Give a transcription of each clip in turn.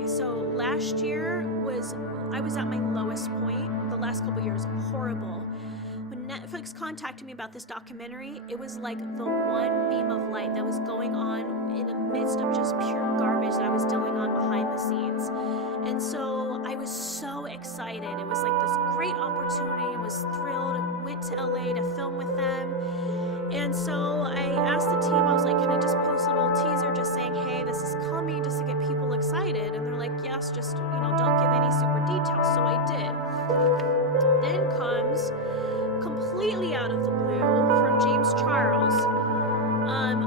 okay, so last year I was at my lowest point. The last couple years, horrible. When Netflix contacted me about this documentary, it was like the one beam of light that was going on in the midst of just pure garbage that I was dealing on behind the scenes. And so I was so excited. It was like this great opportunity. I was thrilled. Went to LA to film with them. And so I asked the team, I was like, can I just post a little teaser just saying, hey, this is coming, just to get people excited? And they're like, yes, just, don't give any super details. So I did. Then comes, completely out of the blue, from James Charles.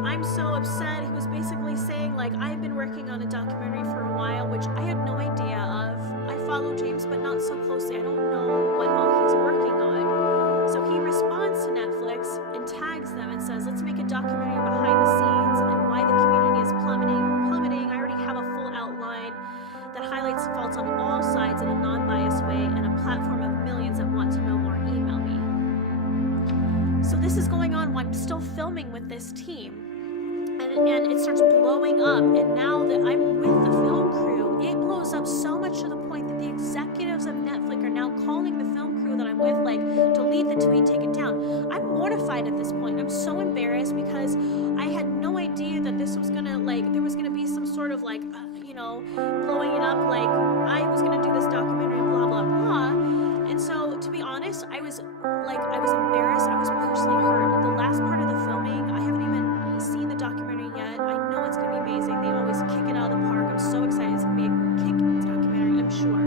I'm so upset. He was basically saying, like, I've been working on a documentary for a while, which I had no idea of. I follow James, but not so closely. I don't know what all he's working on. So he responds to Netflix and tags them and says, let's make a documentary behind the scenes and why the community is plummeting. I already have a full outline that highlights faults on all sides in a non-biased way and a platform of millions that want to know more. Email me. So this is going on while I'm still filming with this team. And it starts blowing up, and now that I'm with the film crew, it blows up so much to the point that the executives of Netflix are now calling the film crew that I'm with, like, delete the tweet, take it down. I'm mortified at this point. I'm so embarrassed because I had no idea that this was gonna, like, there was gonna be some sort of, like, blowing it up, like, I was gonna do this documentary, blah, blah, blah. And so, to be honest, I was embarrassed. I was personally hurt. The last part of the filming, I haven't even seen the documentary yet. I know it's going to be amazing. They always kick it out of the park. I'm so excited. It's going to be a kick-ass documentary, I'm sure.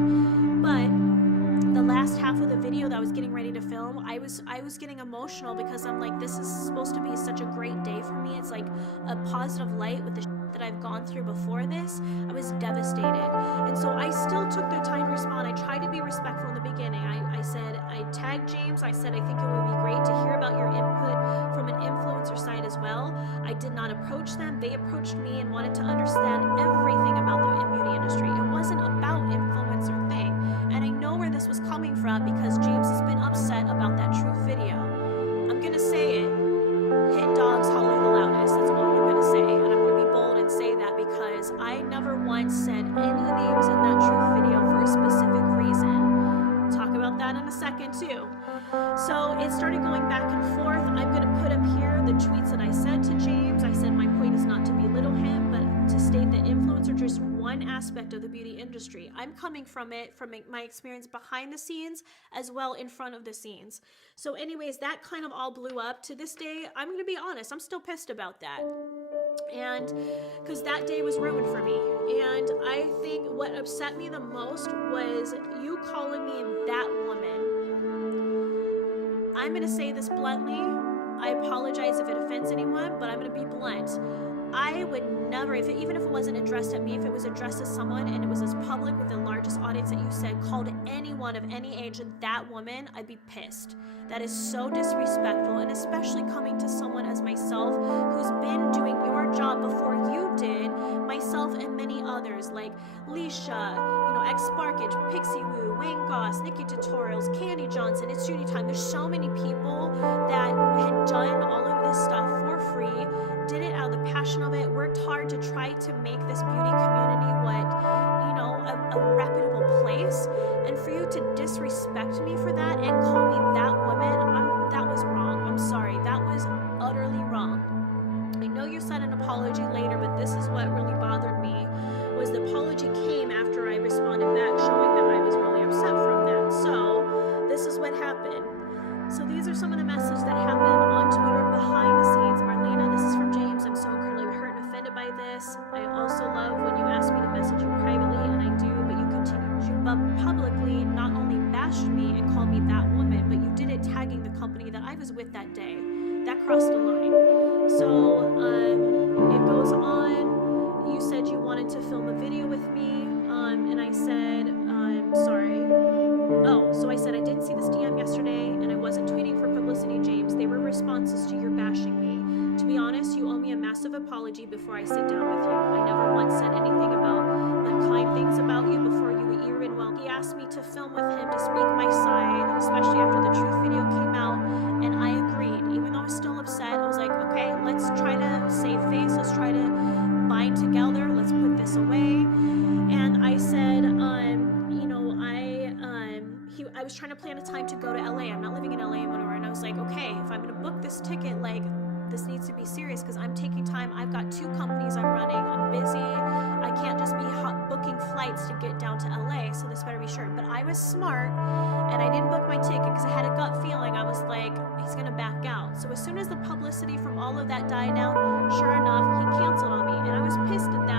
But the last half of the video that I was getting ready to film, I was getting emotional because I'm like, this is supposed to be such a great day for me. It's like a positive light with the that I've gone through before this. I was devastated. And so I still took the time to respond. I tried to be respectful in the beginning. I said, I tagged James. I said, I think it would be great to hear about your input from an influencer side as well. I did not approach them. They approached me and wanted to understand everything about the beauty industry. It wasn't about influencer thing. And I know where this was coming from because James has been upset about that Truth video. I'm going to say it. Hit dogs holler the loudest. That's all I'm going to say. And I'm going to be bold and say that because I never once said any names in that Truth video for a specific reason. Talk about that in a second too. So it started going back and forth. I'm going to put up here the tweets that I said to James. I said my point is not to belittle him, but to state that influencers are just one aspect of the beauty industry. I'm coming from it, from my experience behind the scenes as well in front of the scenes. So anyways, that kind of all blew up. To this day, I'm going to be honest, I'm still pissed about that. And because that day was ruined for me. And I think what upset me the most was you calling me that woman. I'm going to say this bluntly. I apologize if it offends anyone, but I'm going to be blunt. I would never, even if it wasn't addressed at me, if it was addressed to someone and it was as public with the largest audience that you said, called anyone of any age that woman, I'd be pissed. That is so disrespectful, and especially coming to someone as myself who's been doing your job before you did, myself and many others like Leisha, X Sparkage, Pixie Woo, Wayne Goss, Nikki Tutorials, Candy Johnson, It's Judy Time. There's so many people that had done all of this stuff for free, did it out of the passion of it, worked hard to try to make this beauty community a reputable place. And for you to disrespect me for that and call me that woman, that was wrong. I'm sorry. That was utterly wrong. I know you said an apology later, but this is what really bothered me, was the apology came after I responded back showing that I was really upset from that. So this is what happened. So these are some of the messages that happened on Twitter behind the scenes. Marlena, this is from James. I'm so incredibly hurt and offended by this. I also love when you ask me to message you privately, and I do, but you continue to publicly not only bashed me and called me that woman, but you did it tagging the company that I was with that day. That crossed the line. So it goes on. You said you wanted to film a video with me, and I said, sorry. Oh, so I said I didn't see this DM yesterday, and I wasn't tweeting for publicity, James. They were responses to your bashing me. To be honest, you owe me a massive apology before I sit down with you. I never once said anything about the kind things about you before you even well. He asked me to film with him to speak my side, especially after the Truth video came out, and I agreed. Even though I was still upset, I was like, okay, let's try to save face. Let's try to bind together. Let's put this away. And I plan a time to go to LA. I'm not living in LA anymore. And I was like, okay, if I'm gonna book this ticket, like, this needs to be serious because I'm taking time. I've got 2 companies I'm running. I'm busy. I can't just be booking flights to get down to LA, so this better be sure. But I was smart, and I didn't book my ticket because I had a gut feeling. I was like, he's gonna back out. So as soon as the publicity from all of that died down, sure enough, he canceled on me, and I was pissed at that.